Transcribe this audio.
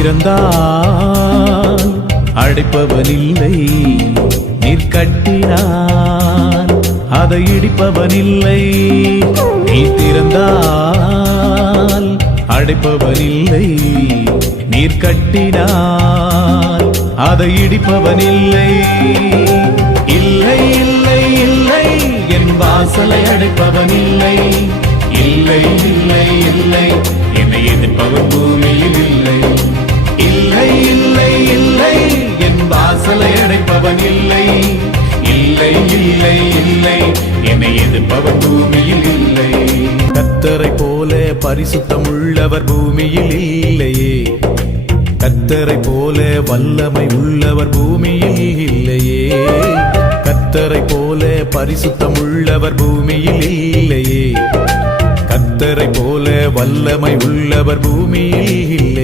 திறந்தால் அடைப்பவனில்லை நீர் கட்டினான் அதை இடிப்பவனில்லை நீ திறந்தால் அடைப்பவனில்லை நீர் கட்டினான் அதை இடிப்பவனில்லை. இல்லை இல்லை இல்லை என் வாசலை அடைப்பவனில்லை. இல்லை இல்லை இல்லை என்னை எதிர்ப்பவன் பூமியில் இல்லை. அடைப்பவன் இல்லை இல்லை இல்லை. இல்லை என்னை எதிர்ப்பவன் பூமியில் இல்லை. கத்தரை போல பரிசுத்தம் உள்ளவர் பூமியில் இல்லையே. கத்தரை போல வல்லமை உள்ளவர் பூமியில் இல்லையே. கத்தரை போல பரிசுத்தம் உள்ளவர் பூமியில் இல்லையே. கத்தரை போல வல்லமை உள்ளவர் பூமியில் இல்லை